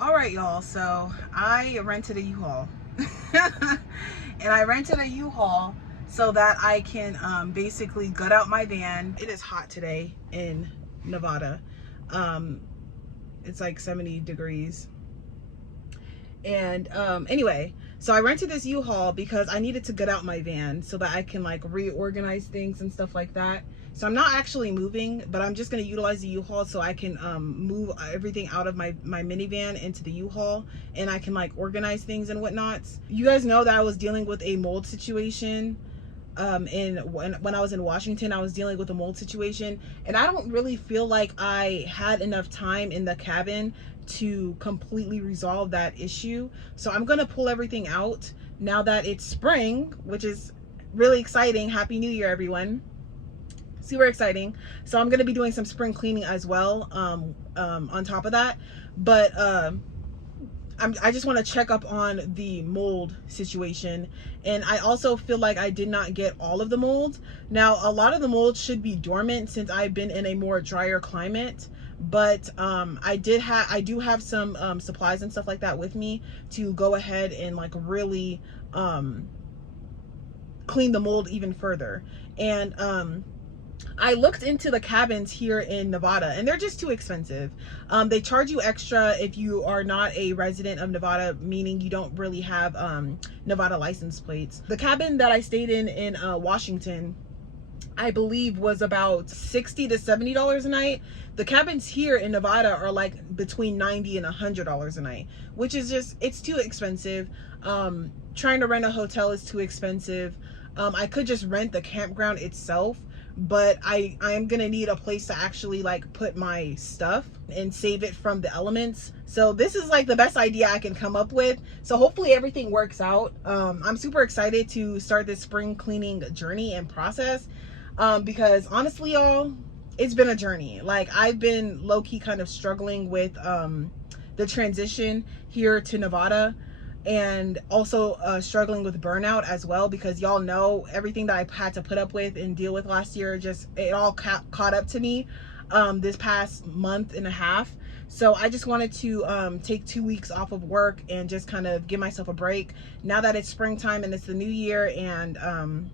All right, y'all. So I rented a U-Haul. And I rented a U-Haul so that I can basically gut out my van. It is hot today in Nevada. It's like 70 degrees. And anyway, so I rented this U-Haul because I needed to gut out my van so that I can like reorganize things and stuff like that. So I'm not actually moving, but I'm just going to utilize the U-Haul so I can move everything out of my minivan into the U-Haul, and I can like organize things and whatnot. You guys know that I was dealing with a mold situation. When I was in Washington, I was dealing with a mold situation, and I don't really feel like I had enough time in the cabin to completely resolve that issue. So I'm gonna pull everything out now that it's spring, which is really exciting. Happy New Year, everyone. Super exciting. So I'm gonna be doing some spring cleaning as well on top of that. But I just want to check up on the mold situation, and I also feel like I did not get all of the mold. Now a lot of the mold should be dormant since I've been in a more drier climate, but I do have some supplies and stuff like that with me to go ahead and like really clean the mold even further. And I looked into the cabins here in Nevada, and they're just too expensive. They charge you extra if you are not a resident of Nevada, meaning you don't really have Nevada license plates. The cabin that I stayed in Washington, I believe, was about $60 to $70 a night. The cabins here in Nevada are like between $90 and $100 a night, which is just, it's too expensive. Trying to rent a hotel is too expensive. I could just rent the campground itself, but I am gonna need a place to actually like put my stuff and save it from the elements. So this is like the best idea I can come up with. So hopefully everything works out. I'm super excited to start this spring cleaning journey and process, because honestly, y'all, it's been a journey. Like I've been low-key kind of struggling with the transition here to Nevada, and also struggling with burnout as well, because y'all know everything that I had to put up with and deal with last year, just it all caught up to me this past month and a half. So I just wanted to take 2 weeks off of work and just kind of give myself a break now that it's springtime and it's the new year, and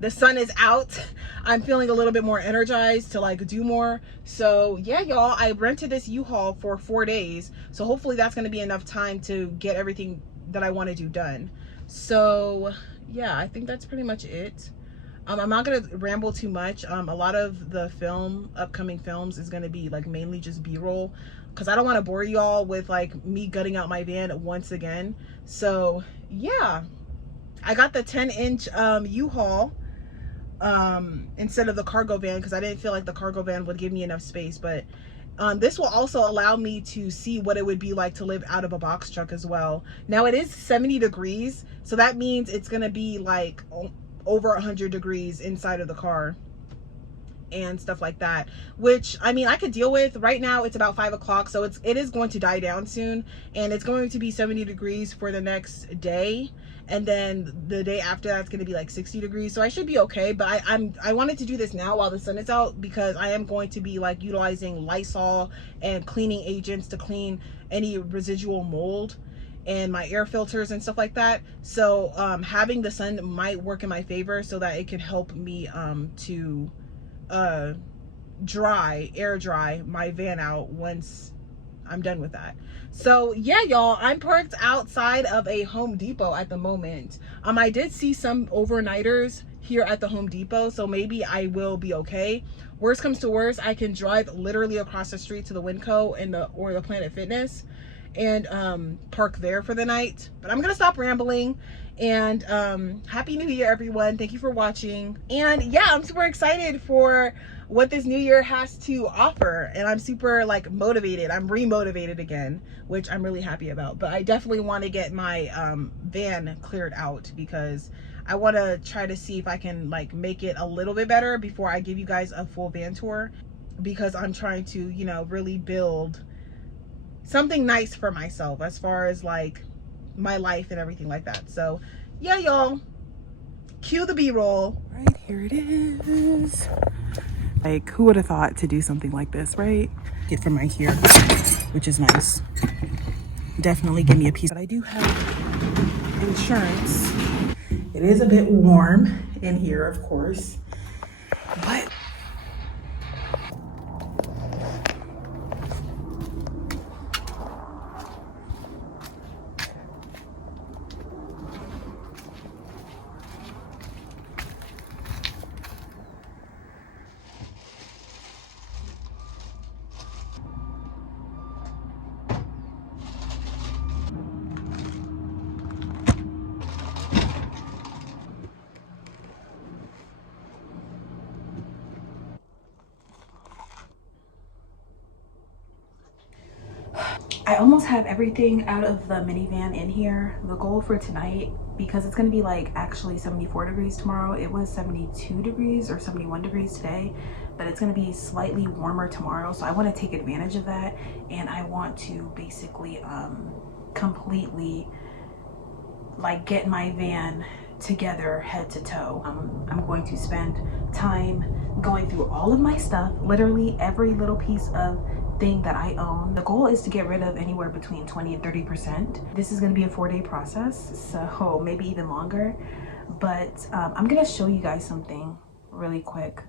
the sun is out. I'm feeling a little bit more energized to like do more. So yeah, y'all, I rented this U-Haul for 4 days. So hopefully that's gonna be enough time to get everything that I want to do done. So yeah, I think that's pretty much it. I'm not gonna ramble too much. A lot of the upcoming films is gonna be like mainly just B-roll, because I don't want to bore y'all with like me gutting out my van once again. So yeah, I got the 10-inch U-Haul instead of the cargo van, because I didn't feel like the cargo van would give me enough space. But this will also allow me to see what it would be like to live out of a box truck as well. Now it is 70 degrees, so that means it's gonna be like over 100 degrees inside of the car and stuff like that, which I mean I could deal with. Right now it's about 5 o'clock, so it is going to die down soon, and it's going to be 70 degrees for the next day, and then the day after that's going to be like 60 degrees. So I should be okay. But I wanted to do this now while the sun is out, because I am going to be like utilizing Lysol and cleaning agents to clean any residual mold and my air filters and stuff like that. So having the sun might work in my favor, so that it can help me to air dry my van out once I'm done with that. So yeah, y'all, I'm parked outside of a Home Depot at the moment. I did see some overnighters here at the Home Depot, so maybe I will be okay. Worst comes to worst, I can drive literally across the street to the Winco and or the Planet Fitness and park there for the night. But I'm gonna stop rambling, and happy New Year, everyone. Thank you for watching. And yeah, I'm super excited for what this new year has to offer, and I'm super like motivated. I'm remotivated again, which I'm really happy about. But I definitely want to get my van cleared out, because I want to try to see if I can like make it a little bit better before I give you guys a full van tour, because I'm trying to, you know, really build something nice for myself as far as like my life and everything like that. So yeah, y'all, cue the B-roll. Right, here it is. Like, who would have thought to do something like this, right? Get from right here. which is nice. Definitely give me a piece. But I do have insurance. It is a bit warm in here, of course, but I almost have everything out of the minivan in here. The goal for tonight, because it's going to be like actually 74 degrees tomorrow. It was 72 degrees or 71 degrees today, but it's going to be slightly warmer tomorrow. So I want to take advantage of that, and I want to basically completely like get my van together head to toe. I'm going to spend time going through all of my stuff, literally every little piece of thing that I own. The goal is to get rid of anywhere between 20 and 30%. This is going to be a 4-day process, so maybe even longer, but I'm going to show you guys something really quick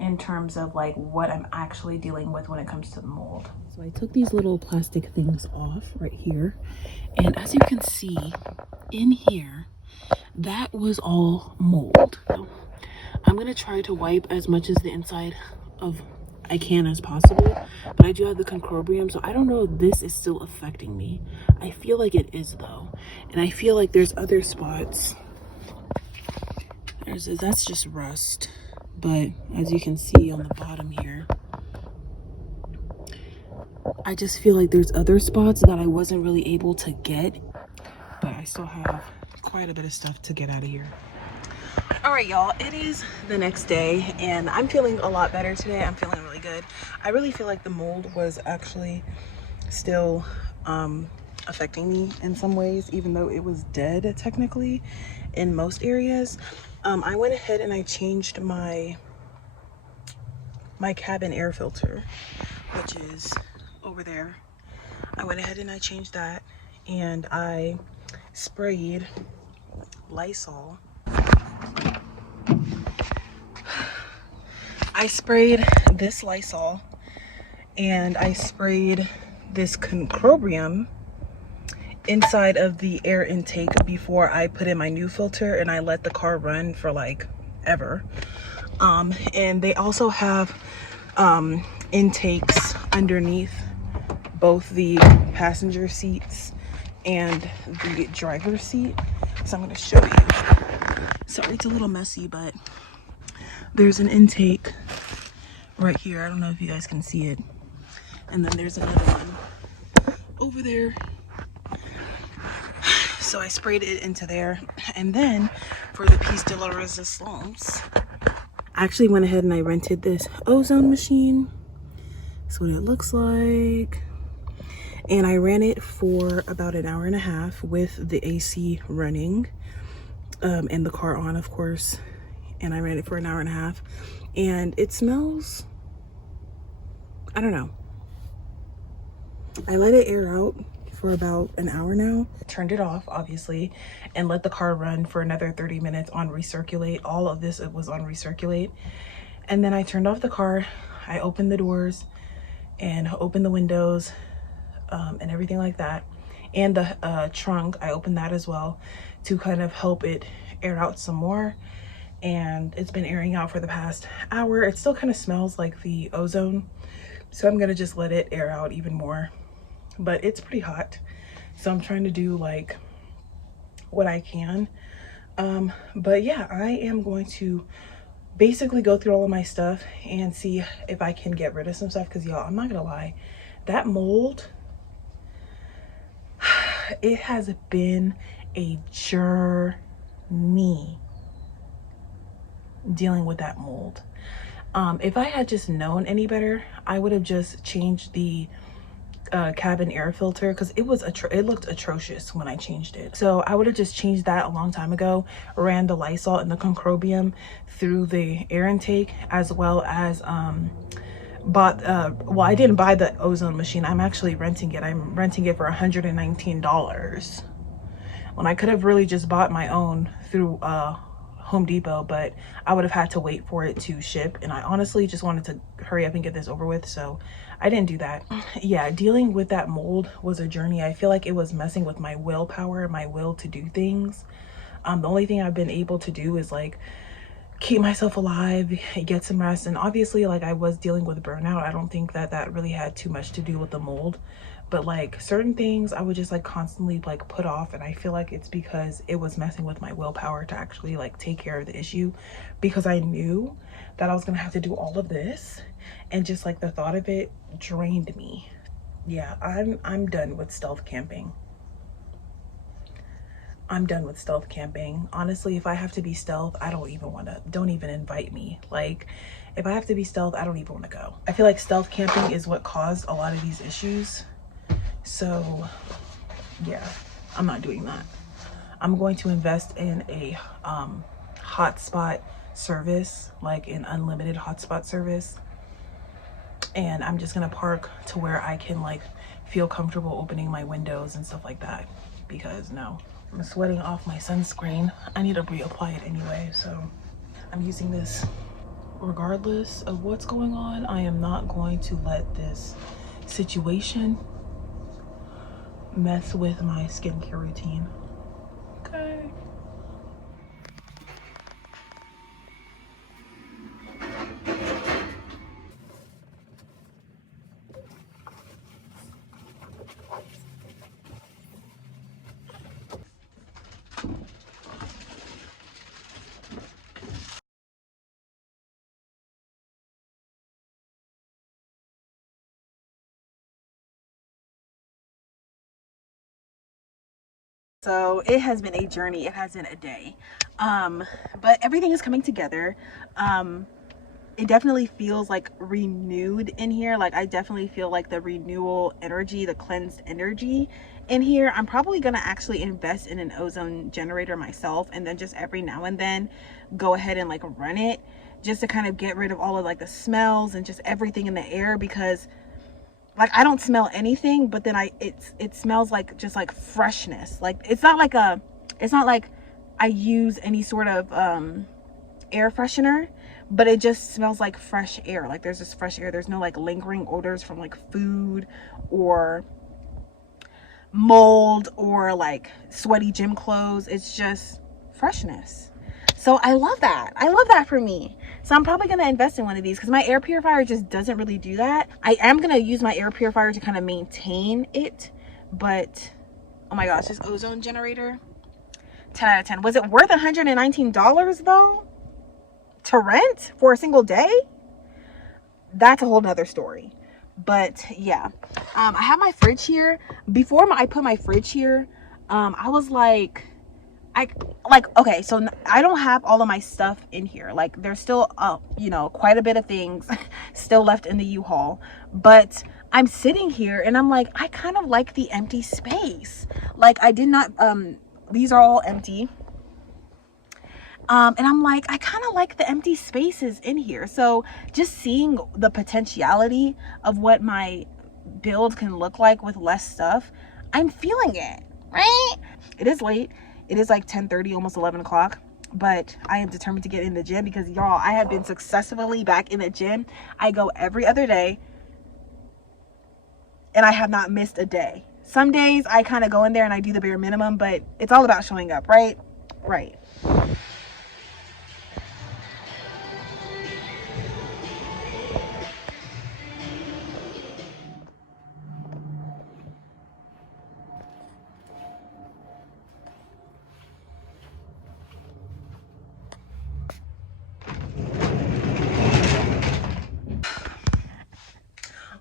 in terms of like what I'm actually dealing with when it comes to the mold. So I took these little plastic things off right here, and as you can see in here, that was all mold. So I'm gonna try to wipe as much as the inside of I can as possible, but I do have the concrobium, so I don't know if this is still affecting me. I feel like it is though, and I feel like there's other spots. That's just rust, but as you can see on the bottom here, I just feel like there's other spots that I wasn't really able to get, but I still have quite a bit of stuff to get out of here. All right, y'all, it is the next day and I'm feeling a lot better today. I'm feeling really good. I really feel like the mold was actually still affecting me in some ways, even though it was dead technically in most areas. I went ahead and I changed my cabin air filter, which is over there. I went ahead and I changed that, and I sprayed Lysol. I sprayed this Lysol, and I sprayed this concrobium inside of the air intake before I put in my new filter, and I let the car run for like ever. And they also have intakes underneath both the passenger seats and the driver's seat. So I'm going to show you. Sorry, it's a little messy, but there's an intake right here. I don't know if you guys can see it. And then there's another one over there. So I sprayed it into there. And then for the piece de la resistance, I actually went ahead and I rented this ozone machine. That's what it looks like. And I ran it for about an hour and a half with the AC running and the car on, of course. And I ran it for an hour and a half. And it smells, I don't know. I let it air out for about an hour now. Turned it off, obviously, and let the car run for another 30 minutes on recirculate. All of this, it was on recirculate. And then I turned off the car. I opened the doors and opened the windows and everything like that. And the trunk, I opened that as well to kind of help it air out some more. And it's been airing out for the past hour. It still kind of smells like the ozone, so I'm gonna just let it air out even more. But it's pretty hot, so I'm trying to do like what I can. But yeah, I am going to basically go through all of my stuff and see if I can get rid of some stuff, because y'all, I'm not gonna lie, that mold, it has been a journey dealing with that mold. If I had just known any better, I would have just changed the cabin air filter, because it looked atrocious when I changed it. So I would have just changed that a long time ago, ran the Lysol and the concrobium through the air intake, as well as bought well, I didn't buy the ozone machine. I'm actually renting it. I'm renting it for $119 when I could have really just bought my own through Home Depot, but I would have had to wait for it to ship, and I honestly just wanted to hurry up and get this over with, so I didn't do that. Yeah, dealing with that mold was a journey. I feel like it was messing with my willpower, my will to do things. The only thing I've been able to do is like keep myself alive, get some rest, and obviously like I was dealing with burnout. I don't think that that really had too much to do with the mold, but like certain things I would just like constantly like put off, and I feel like it's because it was messing with my willpower to actually like take care of the issue, because I knew that I was gonna have to do all of this, and just like the thought of it drained me. Yeah, I'm done with stealth camping. I'm done with stealth camping. Honestly, if I have to be stealth, I don't even invite me. Like, if I have to be stealth, I don't even want to go. I feel like stealth camping is what caused a lot of these issues. So yeah, I'm not doing that. I'm going to invest in a hotspot service, like an unlimited hotspot service. And I'm just gonna park to where I can like feel comfortable opening my windows and stuff like that, because no. I'm sweating off my sunscreen. I need to reapply it anyway, so I'm using this. Regardless of what's going on, I am not going to let this situation mess with my skincare routine. Okay. So it has been a journey. It has been a day, but everything is coming together. It definitely feels like renewed in here. Like I definitely feel like the renewal energy, the cleansed energy in here. I'm probably gonna actually invest in an ozone generator myself, and then just every now and then go ahead and like run it, just to kind of get rid of all of like the smells and just everything in the air, because like I don't smell anything, but then it smells like just like freshness. Like it's not like I use any sort of air freshener, but it just smells like fresh air. Like there's this fresh air. There's no like lingering odors from like food or mold or like sweaty gym clothes. It's just freshness. So I love that. I love that for me. So I'm probably going to invest in one of these, because my air purifier just doesn't really do that. I am going to use my air purifier to kind of maintain it, but oh my gosh, this ozone generator, 10 out of 10. Was it worth $119 though to rent for a single day? That's a whole nother story. But yeah, I have my fridge here. Before I put my fridge here, I was like, okay, so I don't have all of my stuff in here. Like there's still you know, quite a bit of things still left in the U-Haul, but I'm sitting here and I'm like, I kind of like the empty space. Like I did not these are all empty, and I'm like, I kind of like the empty spaces in here. So just seeing the potentiality of what my build can look like with less stuff, I'm feeling it, right? It is late. It is like 10:30, almost 11 o'clock, but I am determined to get in the gym, because y'all, I have been successfully back in the gym. I go every other day and I have not missed a day. Some days I kind of go in there and I do the bare minimum, but it's all about showing up, right? Right.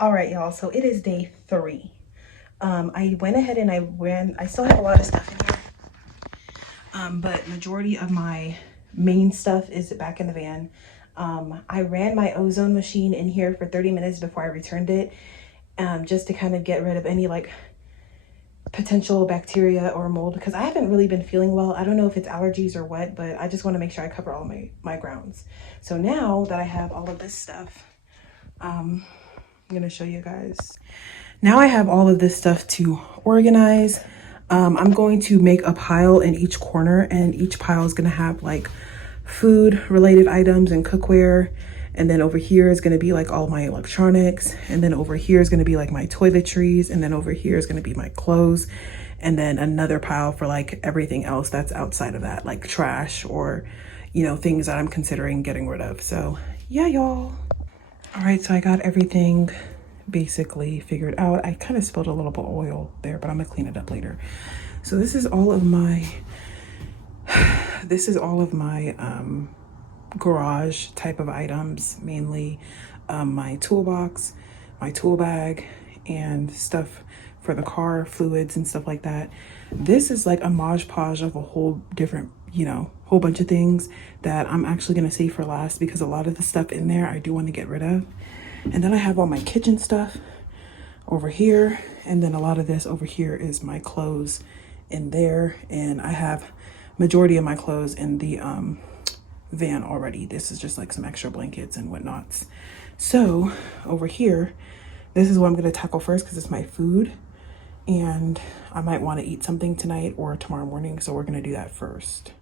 All right, y'all, so it is day 3. I went ahead and I still have a lot of stuff in here, but majority of my main stuff is back in the van. I ran my ozone machine in here for 30 minutes before I returned it, just to kind of get rid of any like potential bacteria or mold, because I haven't really been feeling well. I don't know if it's allergies or what, but I just want to make sure I cover all my grounds. So now that I have all of this stuff I'm gonna show you guys. Now I have all of this stuff to organize. I'm going to make a pile in each corner, and each pile is gonna have like food related items and cookware. And then over here is gonna be like all my electronics. And then over here is gonna be like my toiletries. And then over here is gonna be my clothes. And then another pile for like everything else that's outside of that, like trash or, you know, things that I'm considering getting rid of. So yeah, y'all. All right, so I got everything basically figured out. I kind of spilled a little bit of oil there, but I'm gonna clean it up later. So this is all of my garage type of items, mainly my toolbox, my tool bag, and stuff for the car, fluids and stuff like that. This is like a modge podge of a whole different, you know, whole bunch of things that I'm actually gonna save for last, because a lot of the stuff in there I do want to get rid of. And then I have all my kitchen stuff over here, and then a lot of this over here is my clothes in there, and I have majority of my clothes in the van already. This is just like some extra blankets and whatnots. So over here, this is what I'm going to tackle first because it's my food, and I might want to eat something tonight or tomorrow morning, so we're going to do that first.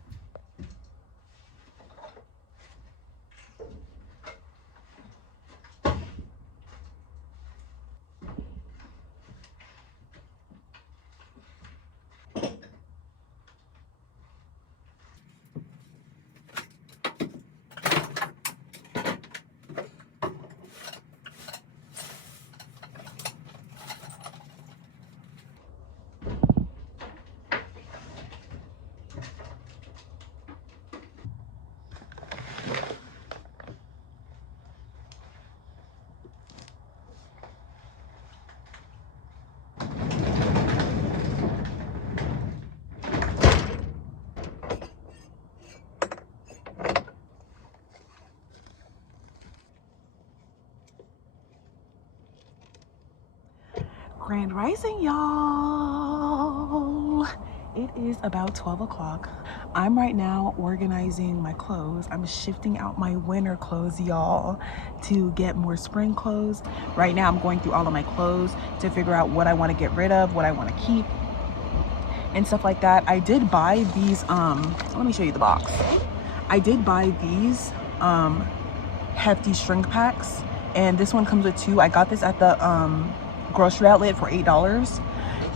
Grand Rising, y'all. It is about 12 o'clock. I'm right now organizing my clothes. I'm shifting out my winter clothes, y'all, to get more spring clothes. Right now I'm going through all of my clothes to figure out what I want to get rid of, what I want to keep, and stuff like that. I did buy these, let me show you the box. I did buy these hefty string packs, and this one comes with 2. I got this at the grocery outlet for $8,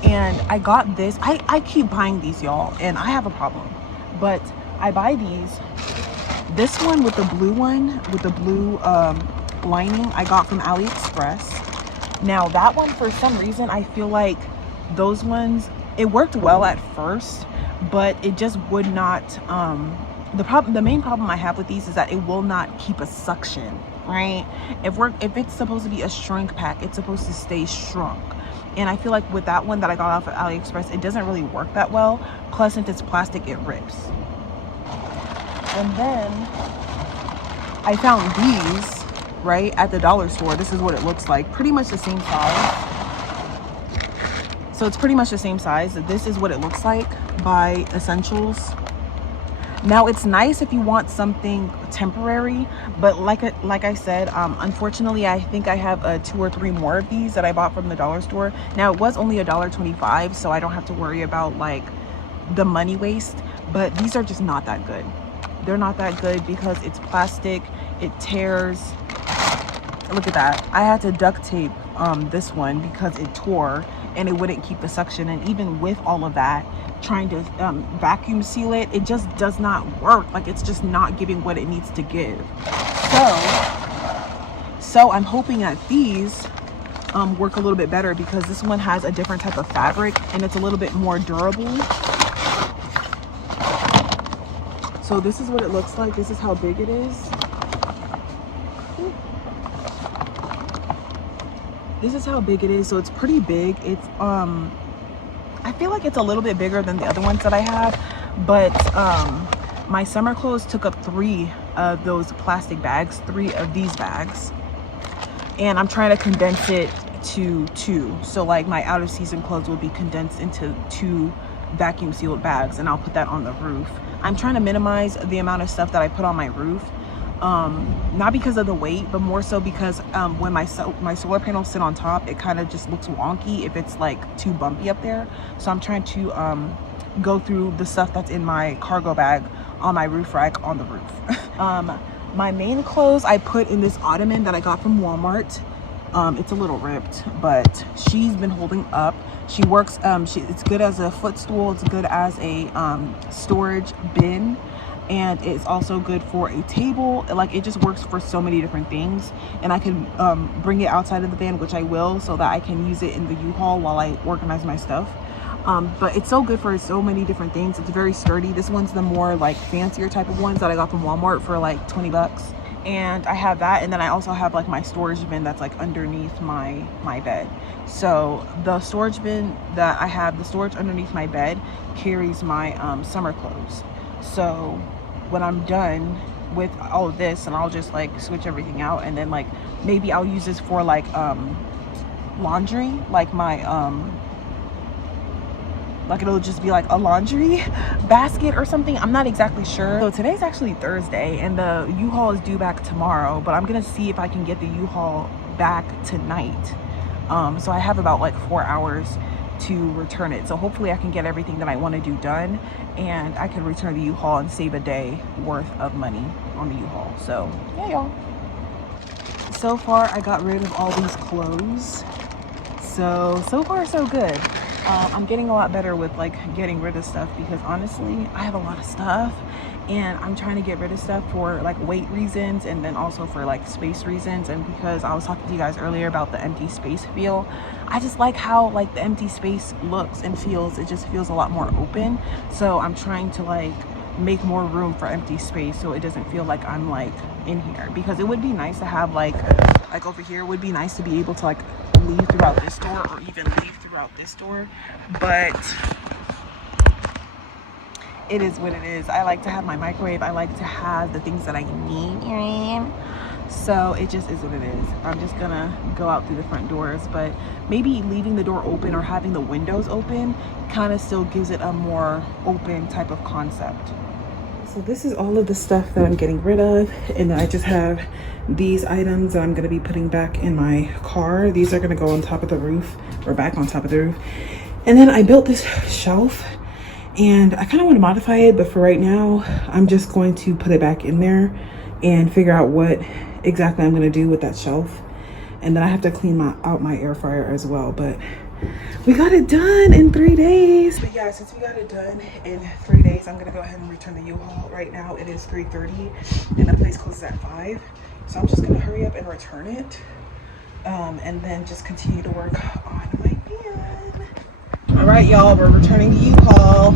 and I got this. I keep buying these, y'all, and I have a problem, but I buy these. This one with the blue lining I got from AliExpress. Now that one, for some reason, I feel like those ones, it worked well at first, but it just would not the main problem I have with these is that it will not keep a suction, right? If it's supposed to be a shrink pack, it's supposed to stay shrunk. And I feel like with that one that I got off of AliExpress, it doesn't really work that well. Plus, since it's plastic, it rips. And then I found these, right, at the dollar store. This is what it looks like. Pretty much the same size. So it's pretty much the same size. This is what it looks like by Essentials. Now, it's nice if you want something temporary, but like I said, unfortunately, I think I have 2 or 3 more of these that I bought from the dollar store. Now, it was only $1.25, so I don't have to worry about like the money waste, but these are just not that good. They're not that good because it's plastic, it tears. Look at that. I had to duct tape this one because it tore and it wouldn't keep the suction. And even with all of that, trying to vacuum seal it, it just does not work. Like, it's just not giving what it needs to give. So I'm hoping that these work a little bit better, because this one has a different type of fabric and it's a little bit more durable. So this is what it looks like. This is how big it is. This is how big it is. So it's pretty big. It's I feel like it's a little bit bigger than the other ones that I have, but my summer clothes took up 3 of those plastic bags, 3 of these bags, and I'm trying to condense it to 2. So like my out of season clothes will be condensed into 2 vacuum sealed bags, and I'll put that on the roof. I'm trying to minimize the amount of stuff that I put on my roof. not because of the weight, but more so because when my solar panels sit on top, it kind of just looks wonky if it's like too bumpy up there. So I'm trying to go through the stuff that's in my cargo bag on my roof rack on the roof. My main clothes I put in this ottoman that I got from Walmart. It's a little ripped, but she's been holding up. She works, it's good as a footstool, it's good as a storage bin, and it's also good for a table. Like, it just works for so many different things. And I can bring it outside of the van, which I will, so that I can use it in the U-Haul while I organize my stuff. But it's so good for so many different things. It's very sturdy. This one's the more like fancier type of ones that I got from Walmart for like 20 bucks. And I have that, and then I also have like my storage bin that's like underneath my bed. So the storage bin that I have, the storage underneath my bed, carries my summer clothes. So when I'm done with all of this, and I'll just like switch everything out, and then like maybe I'll use this for like laundry, like my like it'll just be like a laundry basket or something. I'm not exactly sure. So today's actually Thursday, and the U-Haul is due back tomorrow, but I'm gonna see if I can get the U-Haul back tonight. So I have about like 4 hours to return it. So hopefully I can get everything that I want to do done, and I can return the U-Haul and save a day worth of money on the U-Haul. So yeah, y'all. So far I got rid of all these clothes. So far so good. I'm getting a lot better with like getting rid of stuff, because honestly I have a lot of stuff, and I'm trying to get rid of stuff for like weight reasons, and then also for like space reasons, and because I was talking to you guys earlier about the empty space feel. I just like how like the empty space looks and feels. It just feels a lot more open. So I'm trying to like make more room for empty space, so it doesn't feel like I'm like in here, because it would be nice to have like over here, it would be nice to be able to like leave throughout this door, or even leave throughout this door, but it is what it is. I like to have my microwave, I like to have the things that I need, so it just is what it is. I'm just gonna go out through the front doors, but maybe leaving the door open or having the windows open kind of still gives it a more open type of concept. So this is all of the stuff that I'm getting rid of, and I just have these items that I'm going to be putting back in my car. These are going to go on top of the roof, or back on top of the roof. And then I built this shelf, and I kind of want to modify it, but for right now I'm just going to put it back in there and figure out what exactly I'm going to do with that shelf. And then I have to clean out my air fryer as well, but we got it done in 3 days. But yeah, since we got it done in 3 days, I'm gonna go ahead and return the U-Haul. Right now it is 3:30 and the place closes at 5. So I'm just gonna hurry up and return it, and then just continue to work on my van. All right, y'all, we're returning the U-Haul.